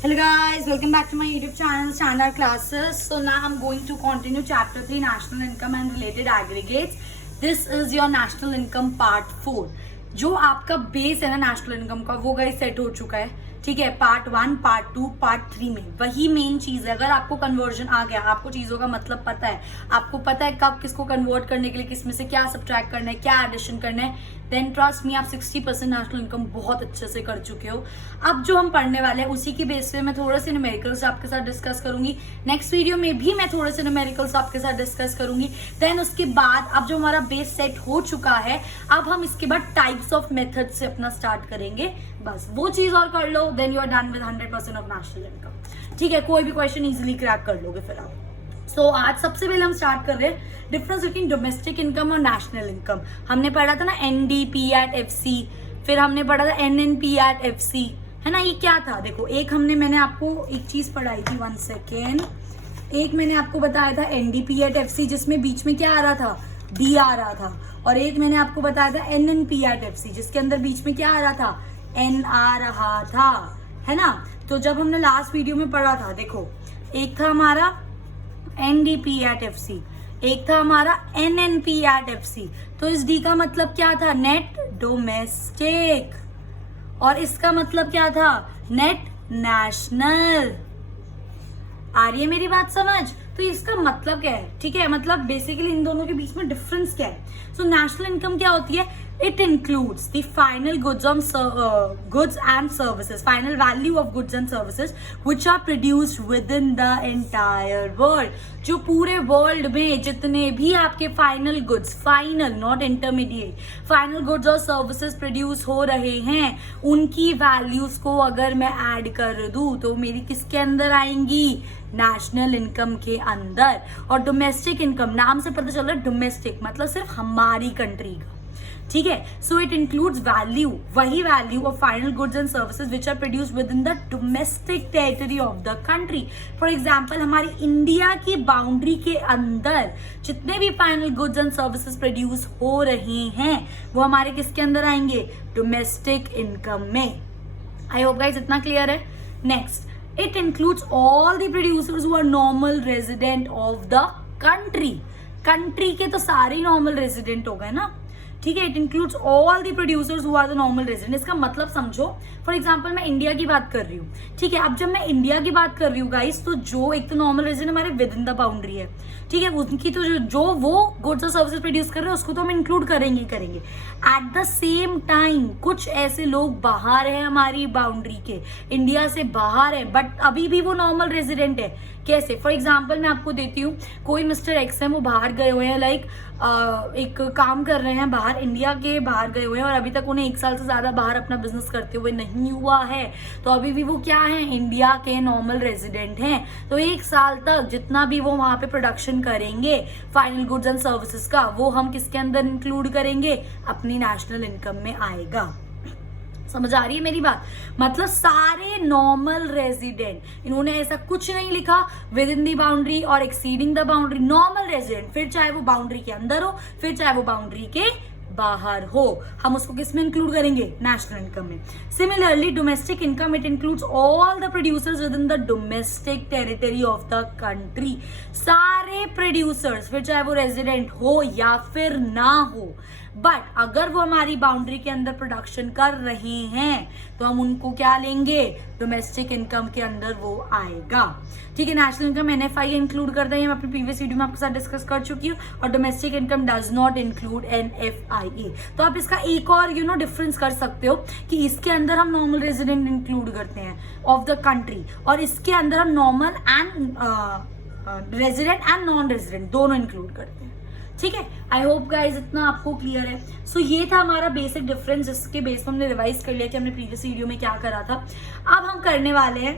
Hello guys, welcome back to my YouTube channel Standard Classes. So now I'm going to continue chapter 3 National Income and Related Aggregates. This is your National Income Part 4. जो आपका base है ना national income का वो guys set हो चुका है. ठीक है, पार्ट 1, पार्ट 2, पार्ट 3 में वही मेन चीज है. अगर आपको कन्वर्जन आ गया, आपको चीजों का मतलब पता है, आपको पता है कब किसको कन्वर्ट करने के लिए किस में से क्या सब्ट्रैक्ट करना है, क्या एडिशन करना है, देन ट्रस्ट मी आप 60% नेशनल इनकम बहुत अच्छे से कर चुके हो. अब जो हम पढ़ने वाले हैं उसी की बेस पे मैं थोड़े से न्यूमेरिकल्स आपके साथ डिस्कस करूंगी. नेक्स्ट वीडियो में भी मैं थोड़े से न्यूमेरिकल्स आपके साथ डिस्कस करूंगी. देन उसके बाद अब जो हमारा बेस सेट हो चुका है, अब हम इसके बाद टाइप्स ऑफ मेथड से अपना स्टार्ट करेंगे. बस वो चीज और कर लो, then you are done with 100% of national income. ठीक है, कोई भी क्वेश्चन इजिली क्रैक कर लोगे फिर आप. सो आज सबसे पहले हम स्टार्ट कर रहे हैं डिफरेंस बिटवीन डोमेस्टिक इनकम और नेशनल इनकम. हमने पढ़ा था ना एनडीपी एट एफसी, फिर हमने पढ़ा था एनएनपी एट एफसी, है ना. ये क्या था देखो, एक मैंने आपको एक चीज पढ़ाई थी, 1 सेकेंड. एक मैंने आपको बताया था एनडीपी एट एफसी जिसमें बीच में क्या आ रहा था, डी आ रहा था. और एक मैंने आपको बताया था एनएनपी एट एफसी जिसके अंदर बीच में क्या आ रहा था, एन आ रहा था, है ना. तो जब हमने लास्ट वीडियो में पढ़ा था, देखो एक था हमारा एनडीपी एट एफसी, एक था हमारा एनएनपी एट एफसी. तो इस डी का मतलब क्या था, नेट डोमेस्टिक, और इसका मतलब क्या था, नेट नेशनल. आ रही है मेरी बात समझ. तो इसका मतलब क्या है, ठीक है, मतलब बेसिकली इन दोनों के बीच में डिफरेंस क्या है. सो नेशनल इनकम क्या होती है, it includes the final goods and services, final value of goods and services which are produced within the entire world. जो पूरे वर्ल्ड में जितने भी आपके final goods, final not intermediate, final goods और सर्विसेज प्रोड्यूस हो रहे हैं, उनकी वैल्यूज को अगर मैं ऐड कर दूं तो मेरी किसके अंदर आएंगी, नेशनल इनकम के अंदर. और डोमेस्टिक इनकम, नाम से पता चल रहा है डोमेस्टिक मतलब सिर्फ हमारी कंट्री का. ठीक है, सो इट इंक्लूड्स वैल्यू, वही value of final goods and services which are produced within the domestic territory of the country. For example हमारी इंडिया की बाउंड्री के अंदर जितने भी final goods and services produce हो रहे हैं वो हमारे किसके अंदर आएंगे, डोमेस्टिक इनकम में. आई होप गाइस इतना क्लियर है. Next, it includes all the producers who are normal resident of the country. Country के तो सारे नॉर्मल रेजिडेंट हो गए ना. ठीक है, it includes all the producers who are the normal resident. इसका मतलब समझो, फॉर एग्जांपल मैं इंडिया की बात कर रही हूँ. ठीक है, अब जब मैं इंडिया की बात कर रही हूँ गाइस, तो जो एक तो नॉर्मल रेजिडेंट हमारे विद इन द बाउंड्री है, ठीक है, उनकी तो जो वो गुड्स और सर्विसेज प्रोड्यूस कर रहे हैं उसको तो हम इंक्लूड करेंगे करेंगे. एट द सेम टाइम कुछ ऐसे लोग बाहर है हमारी बाउंड्री के, इंडिया से बाहर है, बट अभी भी वो नॉर्मल रेजिडेंट है. कैसे, फॉर एग्जाम्पल मैं आपको देती हूँ, कोई मिस्टर एक्स है, वो बाहर गए हुए हैं, लाइक एक काम कर रहे हैं बाहर, इंडिया के बाहर गए हुए हैं, और अभी तक उन्हें 1 साल से ज्यादा बाहर अपना बिजनेस करते हुए नहीं हुआ है, तो अभी भी वो क्या है, इंडिया के नॉर्मल रेजिडेंट हैं. तो 1 साल तक जितना भी वो वहां पे प्रोडक्शन करेंगे फाइनल गुड्स एंड सर्विसेज का, वो हम किसके अंदर इंक्लूड करेंगे, अपनी नेशनल इनकम में आएगा. समझ आ रही है मेरी बात. मतलब सारे नॉर्मल रेजिडेंट, इन्होंने ऐसा कुछ नहीं लिखा विद इन दी बाउंड्री और exceeding the boundary, normal resident, फिर चाहे वो बाउंड्री के अंदर हो, फिर चाहे वो बाउंड्री के बाहर हो, हम उसको किस में इंक्लूड करेंगे, नेशनल इनकम में. Similarly domestic income, it includes all the producers with in the domestic territory of the country. सारे प्रोड्यूसर्स, फिर चाहे वो रेजिडेंट हो या फिर ना हो, बट अगर वो हमारी बाउंड्री के अंदर प्रोडक्शन कर रहे हैं तो हम उनको क्या लेंगे, डोमेस्टिक इनकम के अंदर वो आएगा. ठीक है, नेशनल इनकम एनएफआई इंक्लूड करते हैं, मैं अपनी प्रीवियस वीडियो में आपके साथ डिस्कस कर चुकी हूँ. और domestic income does not include NFIA. तो आप इसका एक और डिफरेंस कर सकते हो कि इसके अंदर हम नॉर्मल रेजिडेंट इंक्लूड करते हैं ऑफ द कंट्री, और इसके अंदर हम normal and resident and non resident दोनों इंक्लूड करते हैं. ठीक है, आई होप गाइज इतना आपको क्लियर है. सो ये था हमारा बेसिक डिफरेंस, जिसके बेस पर हमने रिवाइज कर लिया कि हमने प्रीवियस वीडियो में क्या करा था. अब हम करने वाले हैं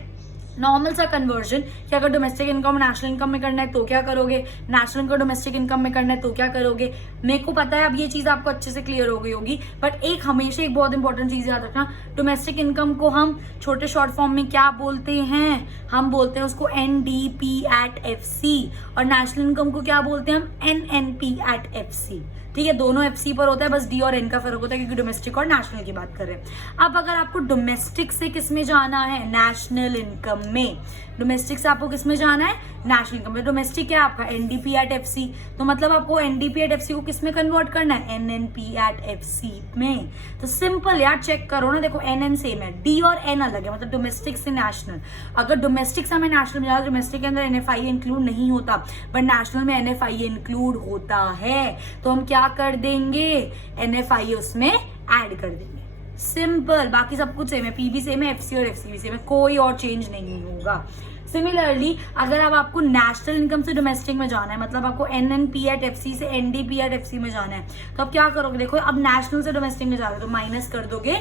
नॉर्मल सा कन्वर्जन कि अगर डोमेस्टिक इनकम नेशनल इनकम में करना है तो क्या करोगे, नेशनल इनकम डोमेस्टिक इनकम में करना है तो क्या करोगे. मेरे को पता है अब ये चीज आपको अच्छे से क्लियर हो गई होगी, बट एक हमेशा एक बहुत इंपॉर्टेंट चीज याद रखना, डोमेस्टिक इनकम को हम छोटे शॉर्ट फॉर्म में क्या बोलते हैं, हम बोलते हैं उसको एनडीपी एट एफसी, और नेशनल इनकम को क्या बोलते हैं हम, एनएनपी एट एफसी. ठीक है, दोनों एफसी पर होता है, बस डी और एन का फर्क होता है क्योंकि डोमेस्टिक और नेशनल की बात कर रहे हैं। अब अगर आपको डोमेस्टिक से किस में जाना है, नेशनल इनकम में, डोमेस्टिक से आपको किस में जाना है, नेशनल इनकम में। डोमेस्टिक क्या है आपका, एनडीपी एट एफसी, तो मतलब आपको एनडीपी एट एफसी को किस में कन्वर्ट करना है, एनएनपी एट एफसी में। तो सिंपल यार, चेक करो ना, देखो एनएन सेम है, डी और एन अलग है, मतलब डोमेस्टिक से नेशनल। अगर डोमेस्टिक से हमें नेशनल में जाना, डोमेस्टिक के अंदर एनएफआई इंक्लूड नहीं होता, बट नेशनल में एनएफआई इंक्लूड होता है, तो हम क्या कर देंगे, एनएफआई उसमें ऐड कर देंगे। सिंपल, बाकी सब कुछ सेम है, पीबी सेम है, एफसी और एफसी भी सेम है, कोई और चेंज नहीं होगा। सिमिलरली अगर अब आपको नेशनल इनकम से डोमेस्टिक में जाना है, मतलब आपको एनएनपी एट एफसी से एनडीपी एट एफसी में जाना है, तो अब क्या करोगे, देखो अब नेशनल से डोमेस्टिक में जा रहे हो तो माइनस कर दोगे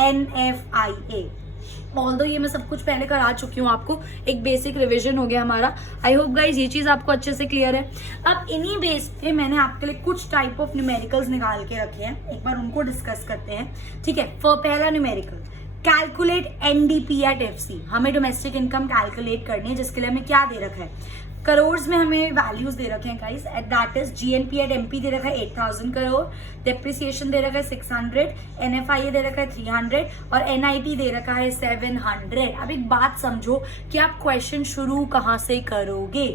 एनएफआईए। ऑल्दो ये मैं सब कुछ पहले करा चुकी हूँ आपको, एक बेसिक रिवीजन हो गया हमारा। आई होप गाइज ये चीज आपको अच्छे से क्लियर है। अब इन्हीं बेस पे मैंने आपके लिए कुछ टाइप ऑफ न्यूमेरिकल्स निकाल के रखे हैं, एक बार उनको डिस्कस करते हैं, ठीक है। पहला numerical, calculate NDP at FC. हमें डोमेस्टिक इनकम कैलकुलेट करनी है, जिसके लिए हमें क्या दे रखा है, करोड़ में हमें वैल्यूज दे रखे हैं guys, that is GNP at MP दे रखा है 8000 करोड़, डेप्रिसिएशन दे रखा है 600, एनएफआईए दे रखा है 300 और एनआईटी दे रखा है 700। अब एक बात समझो कि आप क्वेश्चन शुरू कहाँ से करोगे,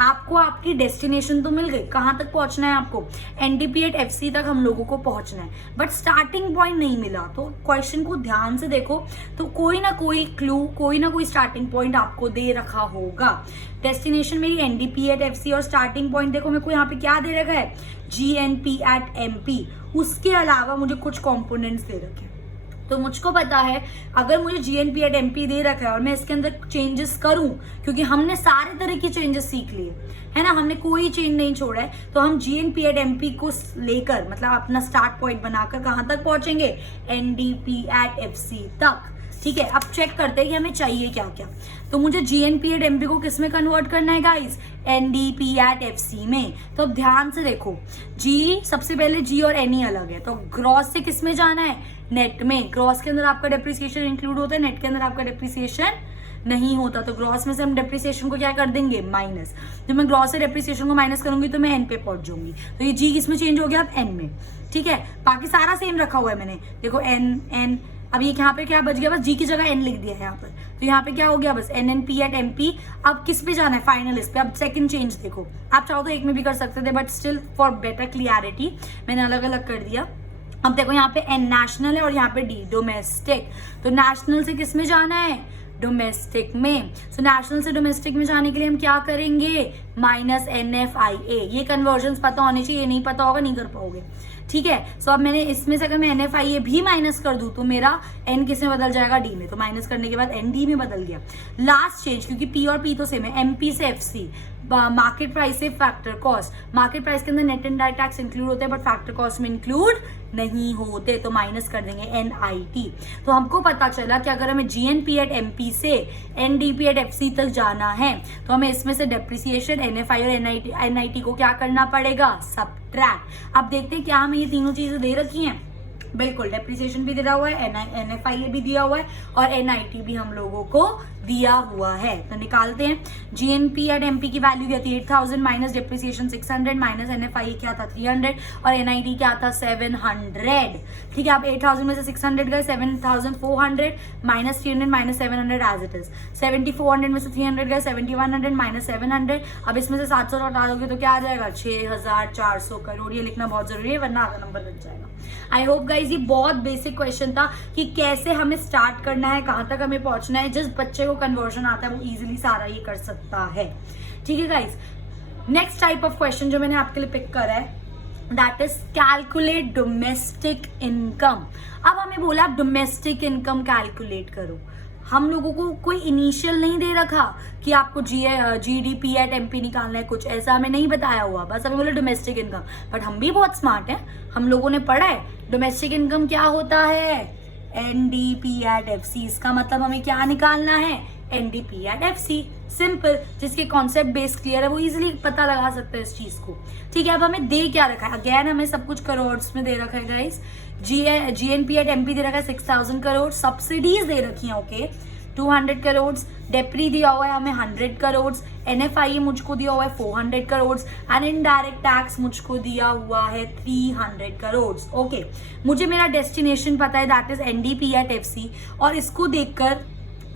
आपको आपकी डेस्टिनेशन तो मिल गई, कहाँ तक पहुंचना है आपको, एनडीपी एट एफसी तक हम लोगों को पहुंचना है, बट स्टार्टिंग पॉइंट नहीं मिला। तो क्वेश्चन को ध्यान से देखो, तो कोई ना कोई क्लू, कोई ना कोई स्टार्टिंग पॉइंट आपको दे रखा होगा। डेस्टिनेशन मेरी एनडीपी एट एफसी और स्टार्टिंग पॉइंट देखो मेरे को यहाँ पे क्या दे रखा है, जीएनपी एट एमपी। उसके अलावा मुझे कुछ कंपोनेंट्स दे रखे हैं, तो मुझको पता है अगर मुझे जीएनपी एट एमपी दे रखा है और मैं इसके अंदर चेंजेस करूं, क्योंकि हमने सारे तरह की चेंजेस सीख लिए है ना, हमने कोई चेंज नहीं छोड़ा है, तो हम जीएनपी एट एमपी को लेकर मतलब अपना स्टार्ट पॉइंट बनाकर कहां तक पहुंचेंगे, एनडीपी एट एफसी तक। ठीक है, अब चेक करते हैं कि हमें चाहिए क्या क्या। तो मुझे जीएनपी एट एमपी को किस में कन्वर्ट करना है गाइस, एनडीपी एट एफसी में। तो अब ध्यान से देखो, जी सबसे पहले जी और एन ही अलग है, तो ग्रॉस से किस में जाना है, नेट में। ग्रॉस के अंदर आपका डेप्रिसिएशन इंक्लूड होता है, नेट के अंदर आपका डेप्रिसिएशन नहीं होता, तो ग्रॉस में से हम डेप्रिसिएशन को क्या कर देंगे, माइनस। जब मैं ग्रॉस से डेप्रिसिएशन को माइनस करूंगी तो मैं एन पे पहुंच जाऊंगी, तो ये जी किसमें चेंज हो गया, अब एन में। ठीक है, बाकी सारा सेम रखा हुआ है मैंने, देखो एन एन। अब ये यहाँ पे क्या बच गया, बस जी की जगह एन लिख दिया है यहाँ पर, तो यहाँ पे क्या हो गया, बस N N P at M P. अब किस पे जाना है, फाइनलिस्ट पे। अब सेकंड चेंज देखो, आप चाहो तो एक में भी कर सकते थे, but still for better clarity मैंने अलग अलग कर दिया। अब देखो यहाँ पे एन नेशनल है और यहाँ पे डी डोमेस्टिक, तो नेशनल से किस में जाना है, डोमेस्टिक में। सो नेशनल से डोमेस्टिक में जाने के लिए हम क्या करेंगे, माइनस एनएफआईए। ये कन्वर्जन पता होने चाहिए, ये नहीं पता होगा नहीं कर पाओगे। ठीक है, सो अब मैंने इसमें से अगर मैं एनएफआईए भी माइनस कर दूं तो मेरा एन किस में बदल जाएगा, डी में। तो माइनस करने के बाद एन डी में बदल गया। लास्ट चेंज, क्योंकि पी और पी तो सेम है, एमपी से एफसी, मार्केट प्राइस से फैक्टर कॉस्ट। मार्केट प्राइस के अंदर net and direct tax include होते हैं, बट फैक्टर कॉस्ट में इंक्लूड नहीं होते, तो माइनस कर देंगे एनआईटी। तो हमको पता चला कि अगर हमें जीएनपी एट एमपी से एनडीपी एट एफसी तक जाना है तो हमें इसमें से डेप्रिसिएशन, एनएफआई और एनआईटी को क्या करना पड़ेगा, सबट्रैक्ट। अब देखते हैं क्या हमें ये तीनों चीजें दे रखी हैं। बिल्कुल, डेप्रिसिएशन भी दिया हुआ है, एनएफआईए भी दिया हुआ है और एनआईटी भी हम लोगों को दिया हुआ है। तो निकालते हैं, जीएनपी एट एमपी की वैल्यू क्या थी, 8000 माइनस डेप्रिसिएशन 600 माइनस एनएफआईए क्या था 300 और एनआईटी क्या था 700। ठीक है, आप 8000 में से 600 गए, 7400 minus 300 minus 700 as it is. 7400 में से 300 गए, 7100 माइनस 700। अब इसमें से 700 हटा दोगे तो क्या आ जाएगा, 6400 करोड़। ये लिखना बहुत जरूरी है वरना आधा नंबर बच जाएगा। आई होप गाइज ये बहुत बेसिक क्वेश्चन था कि कैसे हमें स्टार्ट करना है, कहां तक हमें पहुंचना है। जिस बच्चे को कन्वर्जन आता है वो इजीली सारा ये कर सकता है। ठीक है guys, next type of question जो मैंने आपके लिए पिक करा है that is calculate domestic income. अब हमें बोला डोमेस्टिक इनकम कैलकुलेट करो। हम लोगों को कोई इनिशियल नहीं दे रखा कि आपको जीडीपी एट एमपी निकालना है, कुछ ऐसा हमें नहीं बताया हुआ, बस हमें बोला डोमेस्टिक इनकम। बट हम भी बहुत स्मार्ट हैं, हम लोगों ने पढ़ा है डोमेस्टिक इनकम क्या होता है, एनडीपी एट एफसी। इसका मतलब हमें क्या निकालना है, एनडीपी एट एफसी। सिंपल, जिसके कॉन्सेप्ट बेस क्लियर है वो इजीली पता लगा सकते हैं इस चीज को। ठीक है, अब हमें दे क्या रखा है, अगेन हमें सब कुछ करोड़ में दे रखा है गाइस। जीएनपी एट एमपी दे रखा है 6000 करोड़, सब्सिडीज दे रखी है। ओके, 200 करोड़, डेप्री दिया हुआ है हमें 100 करोड़, NFIA मुझको दिया हुआ है 400 करोड़ एंड इनडायरेक्ट टैक्स मुझको दिया हुआ है 300 करोड़। ओके, मुझे मेरा डेस्टिनेशन पता है, that is NDP at FC, और इसको देखकर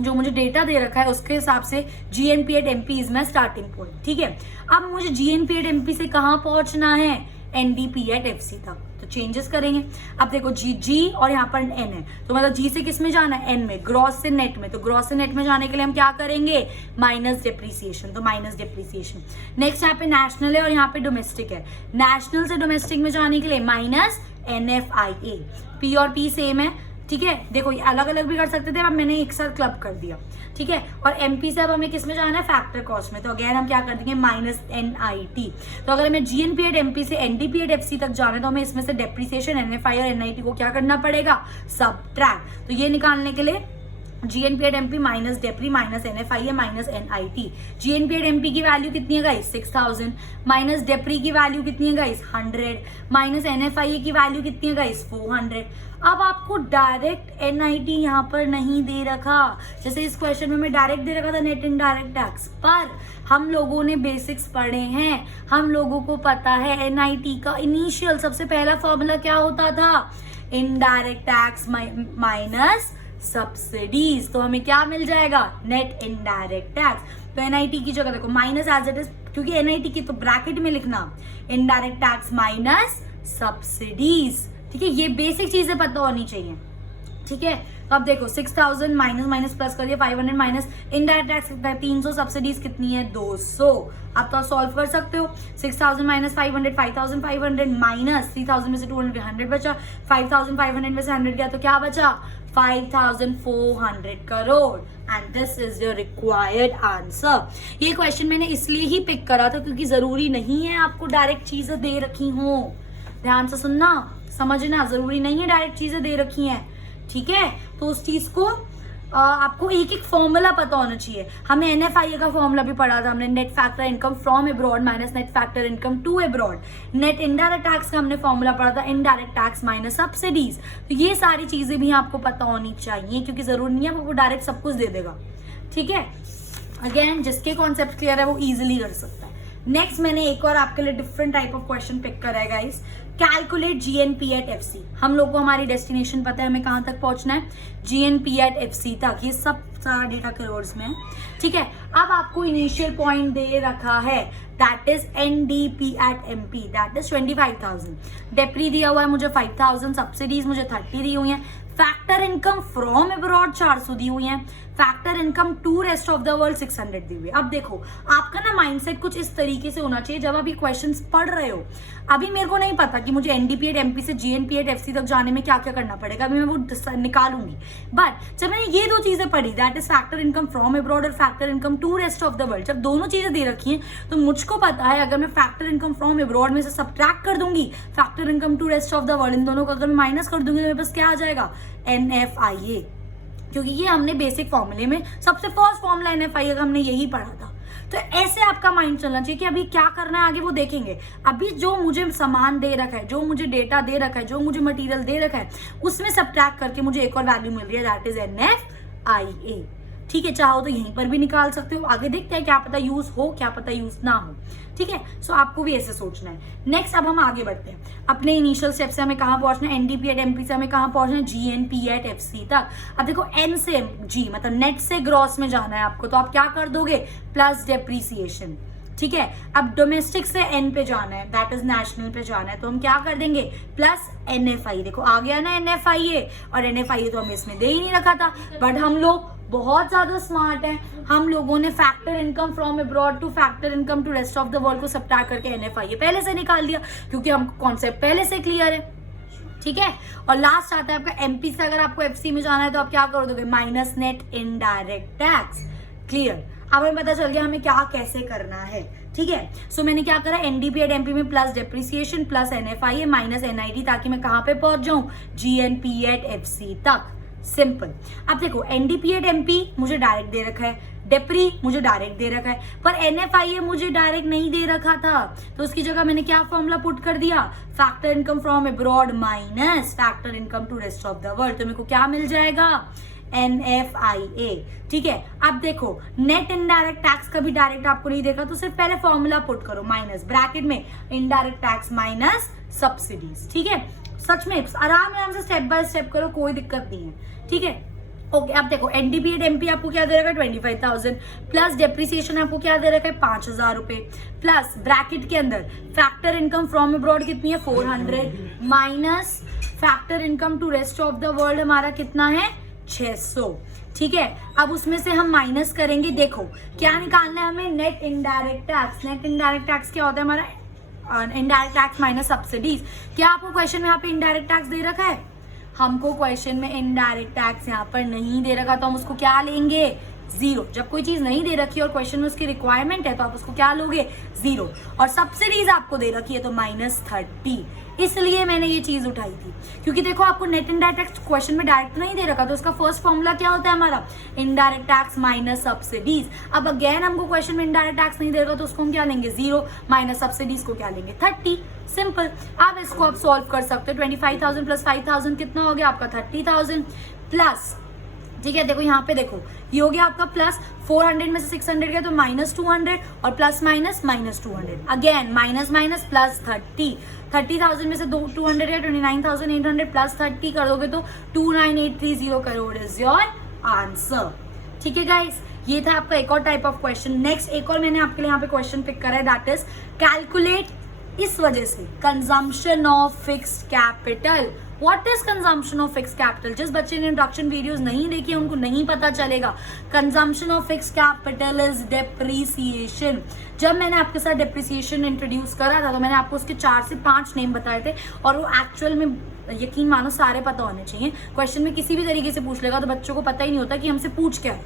जो मुझे डेटा दे रखा है उसके हिसाब से GNP eight MP is my starting point. ठीक है, अब मुझे GNP एट MP से कहाँ पहुंचना है, NDP एट FC तक, तो चेंजेस करेंगे। अब देखो G और यहाँ पर N है, तो मतलब G से किस में जाना है, N में, ग्रॉस से नेट में, तो ग्रॉस से नेट में जाने के लिए हम क्या करेंगे, माइनस डिप्रिसिएशन, तो माइनस डिप्रिसिएशन। नेक्स्ट यहाँ पे नेशनल है और यहाँ पे डोमेस्टिक है, नेशनल से डोमेस्टिक में जाने के लिए माइनस NFIA, P और P सेम है। ठीक है, देखो ये अलग अलग भी कर सकते थे, अब मैंने एक साथ क्लब कर दिया। ठीक है, और MP से अब हमें किस में जाना है, फैक्टर कॉस्ट में, तो अगेन हम क्या कर देंगे, माइनस NIT। तो अगर हमें GNP एट MP से NDP एट FC तक जाना है तो हमें इसमें से डेप्रिसिएशन, NFI और NIT को क्या करना पड़ेगा, सबट्रैक्ट। तो ये निकालने के लिए GNP एट MP माइनस डेप्री minus NFIA minus NIT। GNP eight MP की वैल्यू कितनी है गाइस, 6000, माइनस डेप्री की वैल्यू कितनी है गाइस, 100, माइनस NFIA की वैल्यू कितनी है गाइस, 400। अब आपको डायरेक्ट NIT यहाँ पर नहीं दे रखा, जैसे इस क्वेश्चन में मैं डायरेक्ट दे रखा था नेट इनडायरेक्ट टैक्स, पर हम लोगों ने बेसिक्स पढ़े हैं, हम लोगों को पता है NIT का इनिशियल सबसे पहला फॉर्मूला क्या होता था, इनडायरेक्ट टैक्स माइनस सब्सिडीज, तो हमें क्या मिल जाएगा, नेट इनडायरेक्ट टैक्स। तो NIT की जगह देखो माइनस एज इट इज, क्योंकि NIT की तो ब्रैकेट में लिखना इनडायरेक्ट टैक्स माइनस सब्सिडीज। ठीक है, ये बेसिक चीजें पता होनी चाहिए। ठीक है, तो अब देखो 6000 माइनस माइनस प्लस करिए, 500 माइनस इनडायरेक्ट टैक्स कितना है, 300, सब्सिडीज कितनी है, 200। आप तो सॉल्व कर सकते हो, 6000 माइनस 500, 5500 माइनस 3000 में से 200 100 बचा, 5500 में से 100 गया तो क्या बचा, 5400 crore, and this is your required answer. ये क्वेश्चन मैंने इसलिए ही पिक करा था क्योंकि जरूरी नहीं है आपको डायरेक्ट चीजें दे रखी हो, ध्यान से सुनना समझना, जरूरी नहीं है डायरेक्ट चीजें दे रखी हैं। ठीक है, तो उस चीज को आपको एक एक फॉर्मूला पता होना चाहिए। हमने NFIA का फॉर्मूला भी पढ़ा था, हमने net factor income from abroad minus net factor income to abroad. Net indirect tax का हमने फॉर्मूला पढ़ा था, इनडायरेक्ट टैक्स माइनस सब्सिडीज। तो ये सारी चीजें भी आपको पता होनी चाहिए, क्योंकि जरूरी नहीं है आपको डायरेक्ट सब कुछ दे देगा। ठीक है, अगेन जिसके कॉन्सेप्ट क्लियर है वो इजिली कर सकता है। नेक्स्ट मैंने एक और आपके लिए different type of question pick करा है guys, calculate GNP at FC। हम लोग को हमारी डेस्टिनेशन पता है, हमें कहाँ तक पहुंचना है, GNP एट FC तक, ये सब सारा डेटा करोड़ में है। ठीक है, अब आपको इनिशियल पॉइंट दे रखा है, that is NDP at MP, that is 25,000, डेप्री दिया हुआ है मुझे 5000, सब्सिडीज मुझे 30 दी हुई है, फैक्टर इनकम फ्रॉम अब्रॉड 400 दी हुई है, factor income to rest of the world 600 दी हुई है। अब देखो आपका ना माइंडसेट कुछ इस तरीके से होना चाहिए, जब आप ये क्वेश्चंस पढ़ रहे हो, अभी मेरे को नहीं पता कि मुझे NDP एट MP से GNP एट FC तक जाने में क्या क्या करना पड़ेगा, अभी मैं वो निकालूंगी। बट जब मैंने ये दो चीजें पढ़ी, that is factor income from abroad और factor income to rest of the world, जब दोनों चीजें दे रखी हैं तो मुझको पता है अगर मैं फैक्टर इनकम फ्रॉम अब्रॉड में से सबट्रैक्ट कर दूंगी factor income to rest of the world, इन दोनों को अगर मैं माइनस कर दूंगी तो मेरे पास क्या आ जाएगा, NFIA, क्योंकि ये हमने बेसिक फॉर्मूले में सबसे फर्स्ट फॉर्मूला NFIA का हमने यही पढ़ा था। तो ऐसे आपका माइंड चलना चाहिए कि अभी क्या करना है आगे वो देखेंगे। अभी जो मुझे सामान दे रखा है, जो मुझे डेटा दे रखा है, जो मुझे मटेरियल दे रखा है, उसमें सबट्रैक्ट करके मुझे एक और वैल्यू मिल रही है, दैट इज NFIA। ठीक है, चाहो तो यहीं पर भी निकाल सकते हो, आगे देखते हैं, क्या पता यूज हो, क्या पता यूज ना हो। ठीक है, सो आपको भी ऐसे सोचना है। नेक्स्ट अब हम आगे बढ़ते हैं, अपने इनिशियल स्टेप से हमें कहाँ पहुंचना है, NDP एट MP से हमें कहाँ पहुंचना है, GNP एट FC तक। अब देखो N से G मतलब नेट से ग्रॉस में जाना है आपको, तो आप क्या कर दोगे, प्लस डेप्रीसिएशन। ठीक है, अब डोमेस्टिक से N पे जाना है, दैट इज नेशनल पे जाना है, तो हम क्या कर देंगे, प्लस NFI। देखो आ गया ना NFIA, और NFIA तो हमें इसमें दे ही नहीं रखा था, बट हम लोग बहुत ज्यादा स्मार्ट हैं, हम लोगों ने factor income from abroad to factor income to rest of the world को सबट्रैक्ट करके NFIA पहले से निकाल दिया, क्योंकि हमको कॉन्सेप्ट पहले से क्लियर है। ठीक है, और लास्ट आता है आपका MP से अगर आपको FC में जाना है तो आप क्या कर दोगे, minus net indirect tax. Clear, अब हमें पता चल गया हमें क्या कैसे करना है। ठीक है, सो मैंने क्या करा, NDP एट MP में plus depreciation plus NFIA minus NIT, ताकि मैं कहां पे पहुंच जाऊं, GNP एट FC तक। सिंपल। अब देखो NDP एट MP मुझे डायरेक्ट दे रखा है, डेप्री मुझे डायरेक्ट दे रखा है, पर NFIA मुझे डायरेक्ट नहीं दे रखा था, तो उसकी जगह मैंने क्या फॉर्मूला पुट कर दिया, factor income from abroad minus factor income to rest of the world. तो मेरे को क्या मिल जाएगा, NFIA, ठीक है। अब देखो नेट इनडायरेक्ट टैक्स का भी डायरेक्ट आपको नहीं देखा, तो सिर्फ पहले फॉर्मूला पुट करो, माइनस ब्रैकेट में इनडायरेक्ट टैक्स माइनस सब्सिडीज, ठीक है। सच में आराम से स्टेप बाय स्टेप करो, कोई दिक्कत नहीं है, ठीक है। ओके, अब देखो NDP एट MP आपको क्या दे रखा है 25,000 प्लस डेप्रिसिएशन आपको क्या दे रखा है 5,000 रुपए प्लस ब्रैकेट के अंदर फैक्टर इनकम फ्रॉम अब्रॉड कितनी है 400 minus factor income to rest of the world हमारा कितना है 600, ठीक है। अब उसमें से हम माइनस करेंगे, देखो क्या निकालना है हमें, net indirect tax. Net indirect tax क्या होता है हमारा, इनडायरेक्ट टैक्स माइनस सब्सिडीज। क्या आपको क्वेश्चन में यहाँ पे इनडायरेक्ट टैक्स दे रखा है, हमको क्वेश्चन में इनडायरेक्ट टैक्स यहाँ पर नहीं दे रखा, तो हम उसको क्या लेंगे 0। जब कोई चीज नहीं दे रखी और क्वेश्चन में उसकी रिक्वायरमेंट है तो आप उसको क्या लोगे 0, और सब्सिडीज आपको दे रखी है तो -30। इसलिए मैंने ये चीज उठाई थी, क्योंकि देखो आपको नेट इनडायरेक्ट टैक्स क्वेश्चन में डायरेक्ट नहीं दे रखा, तो उसका फर्स्ट फॉर्मूला क्या होता है हमारा इनडायरेक्ट टैक्स माइनस सब्सिडीज। अब अगेन हमको क्वेश्चन में इनडायरेक्ट टैक्स नहीं दे रखा, तो उसको हम क्या लेंगे 0 माइनस सब्सिडीज को क्या लेंगे 30, सिंपल। अब इसको आप सॉल्व कर सकते हो, 25,000 प्लस 5,000 कितना हो गया आपका 30,000 प्लस, ठीक है। देखो यहाँ पे देखो ये हो गया आपका प्लस 400 में से 600 गया तो -200 और plus minus -200, again minus minus plus 30,000 में से 200 गया 29,800 प्लस 30 कर दोगे तो 29,830 करोड़ इज योर आंसर, ठीक है गाइस। ये था आपका एक और टाइप ऑफ क्वेश्चन। नेक्स्ट एक और मैंने आपके लिए यहाँ पे क्वेश्चन पिक करा है, दैट इज कैलकुलेट, इस वजह से consumption of fixed capital. What is consumption of fixed capital, जिस बच्चे ने इंट्रोडक्शन वीडियोस नहीं देखी उनको नहीं पता चलेगा। Consumption of fixed capital is depreciation. जब मैंने आपके साथ डेप्रीसिएशन इंट्रोड्यूस करा था तो मैंने आपको उसके 4 से 5 नेम बताए थे, और वो एक्चुअल में यकीन मानो सारे पता होने चाहिए। क्वेश्चन में किसी भी तरीके से पूछ लेगा तो बच्चों को पता ही नहीं होता कि हमसे पूछ क्या है,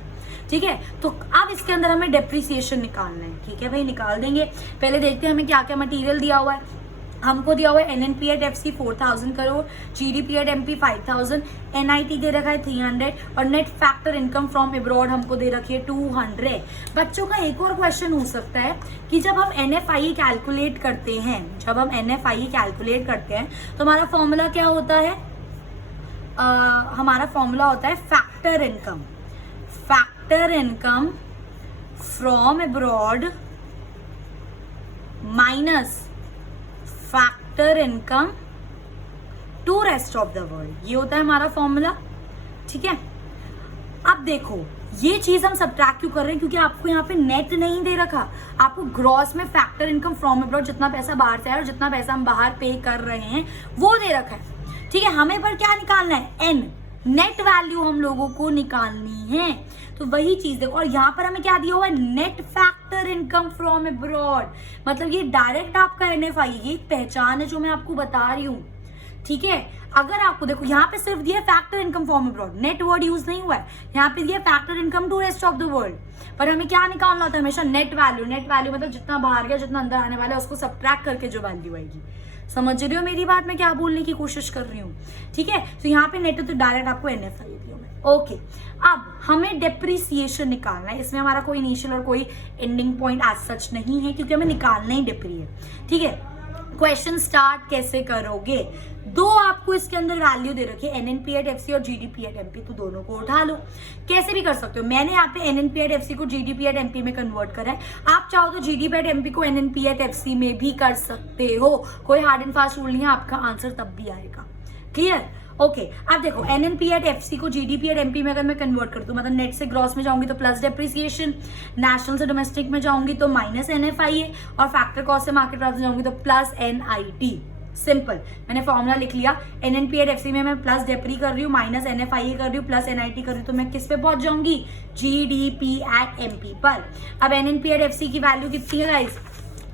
ठीक है। तो अब इसके अंदर हमें डेप्रीसिएशन निकालना है, ठीक है भाई, निकाल देंगे। पहले देखते हैं हमें क्या क्या मटेरियल दिया हुआ है। हमको दिया हुआ है NNP at FC 4,000 crore, GDP at MP 5,000, NIT दे रखा है 300 और net factor income from abroad हमको दे रखी है 200। बच्चों का एक और क्वेश्चन हो सकता है कि जब हम NFIE कैलकुलेट करते हैं, तो हमारा फॉर्मूला क्या होता है, हमारा फॉर्मूला होता है factor income from abroad minus factor income to rest of the world, ये होता है हमारा फॉर्मूला, ठीक है। अब देखो ये चीज हम सब्ट्रैक्ट क्यों कर रहे हैं, क्योंकि आपको यहाँ पे नेट नहीं दे रखा, आपको ग्रॉस में फैक्टर इनकम फ्रॉम अब्रॉड जितना पैसा बाहर से आया और जितना पैसा हम बाहर पे कर रहे हैं वो दे रखा है, ठीक है। हमें पर क्या निकालना है N, नेट वैल्यू हम लोगों को निकालनी है, तो वही चीज देखो। और यहाँ पर हमें क्या दिया हुआ है net factor income from abroad, मतलब ये डायरेक्ट आपका NFIE, ये एक पहचान है जो मैं आपको बता रही हूँ, ठीक है। अगर आपको देखो यहाँ पे सिर्फ दिया factor income from abroad, net word use नहीं हुआ है, यहाँ पे दिया factor income to rest of the world, पर हमें क्या निकालना होता है हमेशा नेट वैल्यू। नेट वैल्यू मतलब जितना बाहर गया जितना अंदर आने वाला है उसको सब्ट्रैक्ट करके जो वैल्यू आएगी। समझ रहे हो मेरी बात, मैं क्या बोलने की कोशिश कर रही हूँ, ठीक है। तो यहाँ पे नेट तो डायरेक्ट आपको NFIE दिया हुआ है, ओके। अब हमें डेप्रीसिएशन निकालना है, इसमें हमारा कोई इनिशियल और कोई एंडिंग पॉइंट एज सच नहीं है, क्योंकि हमें निकालना ही डेप्री है, ठीक है। क्वेश्चन स्टार्ट कैसे करोगे, दो आपको इसके अंदर वैल्यू दे रखी है NNP एट FC और GDP एट MP, तो दोनों को उठा लो। कैसे भी कर सकते हो, मैंने यहाँ पे NNP एट FC को GDP एट MP में कन्वर्ट करा है, आप चाहो तो GDP एट MP को NNP एट FC में भी कर सकते हो, कोई हार्ड एंड फास्ट रूल नहीं है, आपका आंसर तब भी आएगा, क्लियर, ओके। अब देखो NNP एट FC को GDP एट MP में अगर मैं कन्वर्ट कर दूं, मतलब नेट से ग्रॉस में जाऊंगी तो प्लस डेप्रिसिएशन, नेशनल से डोमेस्टिक में जाऊंगी तो माइनस NFIA और फैक्टर कॉस्ट से मार्केट प्राइस में जाऊंगी तो प्लस NIT, सिंपल। मैंने फॉर्मूला लिख लिया, NNP एट FC में मैं प्लस डेप्री कर रही हूँ, माइनस NFIA कर रही हूँ, प्लस NIT कर रही हूँ, तो मैं किस पे पहुंच जाऊंगी GDP एट MP पर। अब NNP एट FC की वैल्यू कितनी है गाइस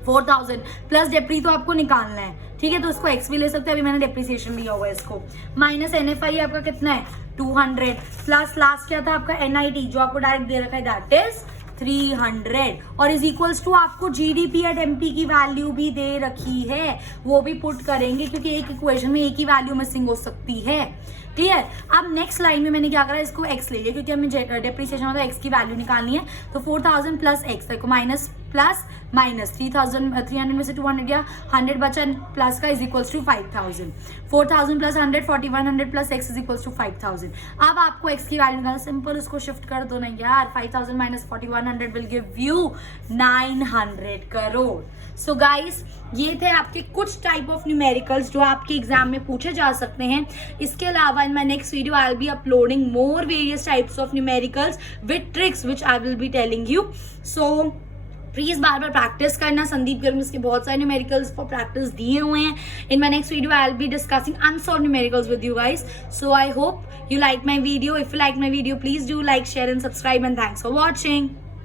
4,000, प्लस डेप्री तो आपको निकालना है, ठीक है, तो उसको एक्स भी ले सकते हैं, अभी मैंने डेप्रिसिएशन लिया हुआ है इसको, माइनस NFIA आपका कितना है 200, प्लस लास्ट क्या था आपका NIT जो आपको डायरेक्ट दे रखा है दैट इज 300, और इज इक्वल्स टू आपको GDP एट MP की वैल्यू भी दे रखी है, वो भी पुट करेंगे क्योंकि एक इक्वेशन में एक ही वैल्यू मिसिंग हो सकती है, क्लियर। अब नेक्स्ट लाइन में मैंने क्या करा, इसको x ले लिया क्योंकि हमें डेप्रिसिएशन मतलब x की वैल्यू निकालनी है। तो 4000 प्लस x, देखो माइनस प्लस माइनस 300 में से 200 गया, 100 बचा प्लस का is equals to 5000। 4000 plus 100 4100 plus x is equals to 5000। अब आपको x की वैल्यू निकालना, सिंपल उसको शिफ्ट कर दो ना यार। 5000 minus 4100 will give you 900 crore. So guys, ये थे आपके कुछ टाइप ऑफ न्यूमेरिकल्स जो आपके एग्जाम में पूछे जा सकते हैं। इसके अलावा in my next video I will be uploading more various types of numericals with tricks which I will be telling you. So please bar bar practice करना। संदीप गर्ग में इसके बहुत सारे न्यूमेरिकल्स फॉर प्रैक्टिस दिए हुए हैं। In my next video I will be discussing unsolved numericals with you guys. So I hope you like my video. If you like my video, please do like, share and subscribe, and thanks for watching.